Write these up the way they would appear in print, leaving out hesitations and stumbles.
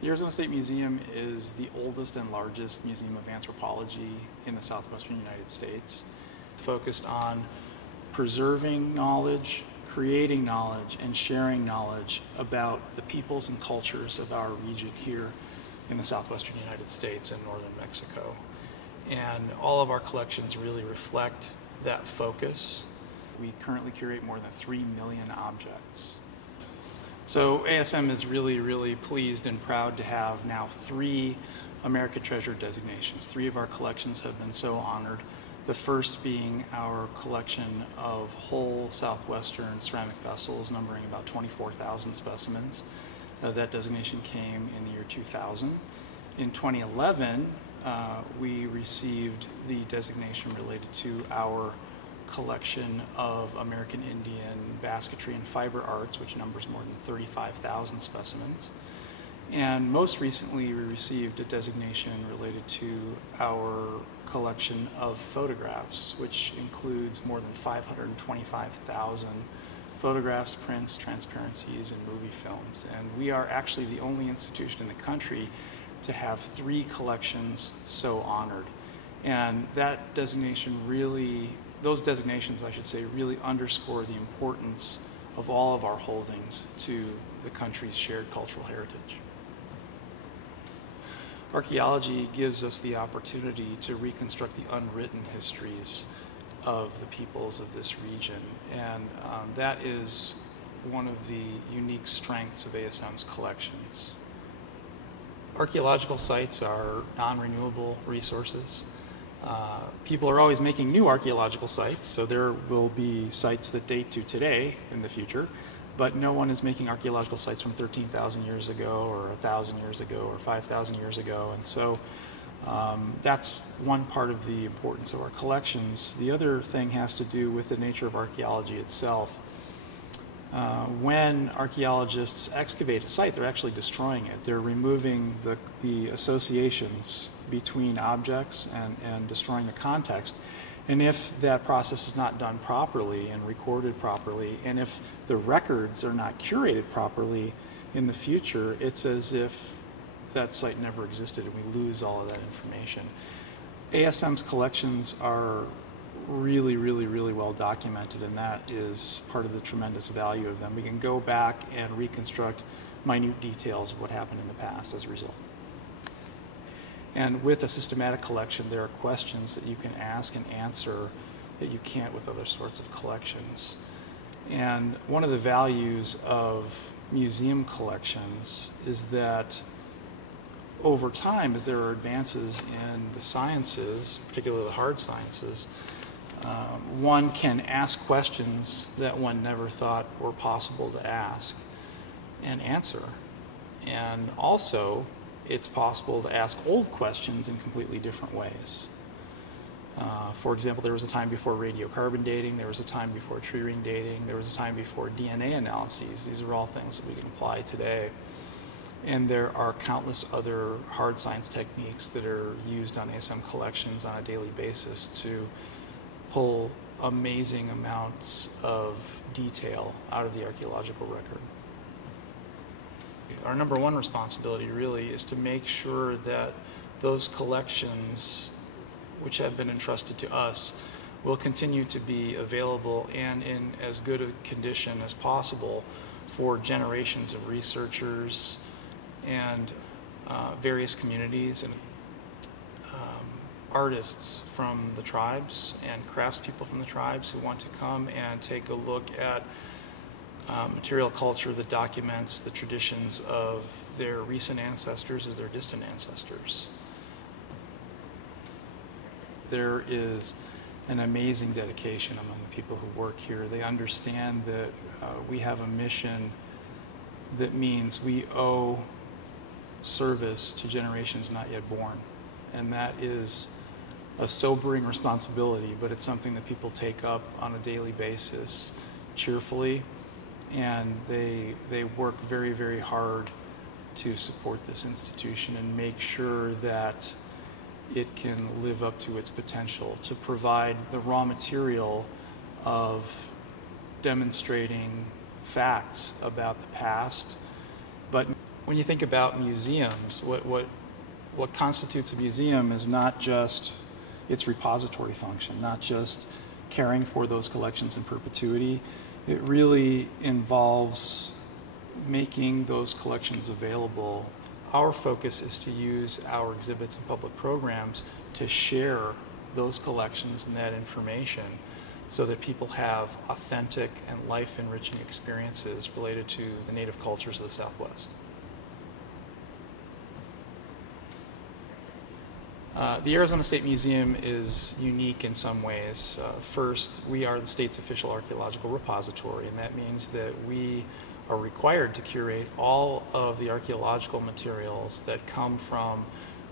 The Arizona State Museum is the oldest and largest museum of anthropology in the southwestern United States, focused on preserving knowledge, creating knowledge, and sharing knowledge about the peoples and cultures of our region here in the southwestern United States and northern Mexico. And all of our collections really reflect that focus. We currently curate more than 3 million objects. So ASM is really pleased and proud to have now 3 American Treasure designations. 3 of our collections have been so honored. The first being our collection of whole southwestern ceramic vessels numbering about 24,000 specimens. That designation came in the year 2000. In 2011, we received the designation related to our collection of American Indian basketry and fiber arts, which numbers more than 35,000 specimens. And most recently, we received a designation related to our collection of photographs, which includes more than 525,000 photographs, prints, transparencies, and movie films. And we are actually the only institution in the country to have 3 collections so honored. And that designation really, those designations, I should say, really underscore the importance of all of our holdings to the country's shared cultural heritage. Archaeology gives us the opportunity to reconstruct the unwritten histories of the peoples of this region, and that is one of the unique strengths of ASM's collections. Archaeological sites are non-renewable resources. People are always making new archaeological sites, so there will be sites that date to today in the future, but no one is making archaeological sites from 13,000 years ago or 1,000 years ago or 5,000 years ago, and so that's one part of the importance of our collections. The other thing has to do with the nature of archaeology itself. When archaeologists excavate a site, they're actually destroying it. They're removing the associations between objects and destroying the context. And if that process is not done properly and recorded properly, and if the records are not curated properly in the future, it's as if that site never existed and we lose all of that information. ASM's collections are really well documented, and that is part of the tremendous value of them. We can go back and reconstruct minute details of what happened in the past as a result. And with a systematic collection, there are questions that you can ask and answer that you can't with other sorts of collections. And one of the values of museum collections is that over time, as there are advances in the sciences, particularly the hard sciences, one can ask questions that one never thought were possible to ask and answer. And also, it's possible to ask old questions in completely different ways. For example, there was a time before radiocarbon dating, there was a time before tree ring dating, there was a time before DNA analyses. These are all things that we can apply today. And there are countless other hard science techniques that are used on ASM collections on a daily basis to pull amazing amounts of detail out of the archaeological record. Our number one responsibility really is to make sure that those collections which have been entrusted to us will continue to be available and in as good a condition as possible for generations of researchers and various communities and artists from the tribes and craftspeople from the tribes who want to come and take a look at material culture that documents the traditions of their recent ancestors or their distant ancestors. There is an amazing dedication among the people who work here. They understand that we have a mission that means we owe service to generations not yet born. And that is a sobering responsibility, but it's something that people take up on a daily basis cheerfully, and they work very hard to support this institution and make sure that it can live up to its potential to provide the raw material of demonstrating facts about the past, but When you think about museums, what constitutes a museum is not just its repository function, not just caring for those collections in perpetuity. It really involves making those collections available. Our focus is to use our exhibits and public programs to share those collections and that information so that people have authentic and life-enriching experiences related to the native cultures of the Southwest. The Arizona State Museum is unique in some ways. First, we are the state's official archaeological repository, and that means that we are required to curate all of the archaeological materials that come from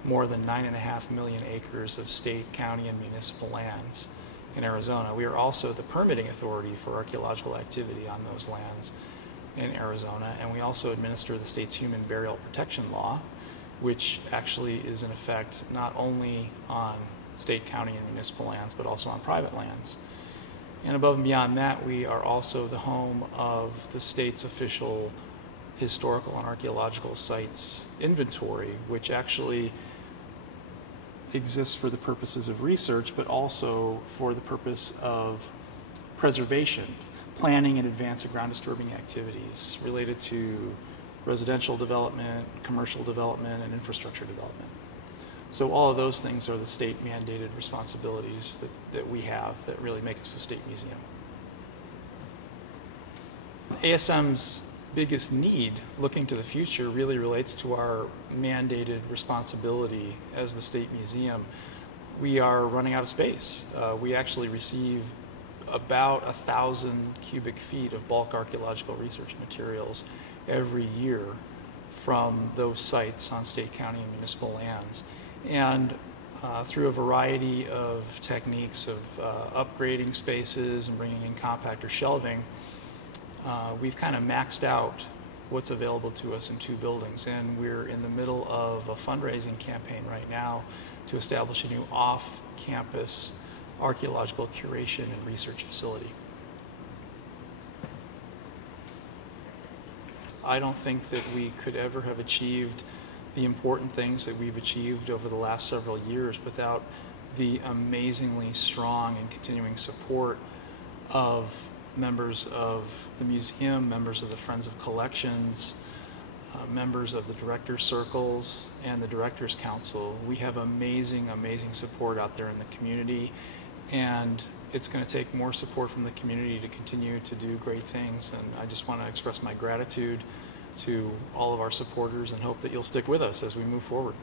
more than 9.5 million acres of state, county, and municipal lands in Arizona. We are also the permitting authority for archaeological activity on those lands in Arizona, and we also administer the state's human burial protection law, which actually is in effect not only on state, county, and municipal lands, but also on private lands. And above and beyond that, we are also the home of the state's official historical and archaeological sites inventory, which actually exists for the purposes of research, but also for the purpose of preservation, planning in advance of ground disturbing activities related to residential development, commercial development, and infrastructure development. So all of those things are the state mandated responsibilities that we have that really make us the state museum. ASM's biggest need looking to the future really relates to our mandated responsibility as the state museum. We are running out of space. We actually receive about 1,000 cubic feet of bulk archaeological research materials every year from those sites on state, county, and municipal lands. And through a variety of techniques of upgrading spaces and bringing in compactor shelving, we've kind of maxed out what's available to us in 2 buildings. And we're in the middle of a fundraising campaign right now to establish a new off-campus archaeological curation and research facility. I don't think that we could ever have achieved the important things that we've achieved over the last several years without the amazingly strong and continuing support of members of the museum, members of the Friends of Collections, members of the Directors Circles, and the Directors Council. We have amazing, amazing support out there in the community, and it's going to take more support from the community to continue to do great things. And I just want to express my gratitude to all of our supporters and hope that you'll stick with us as we move forward.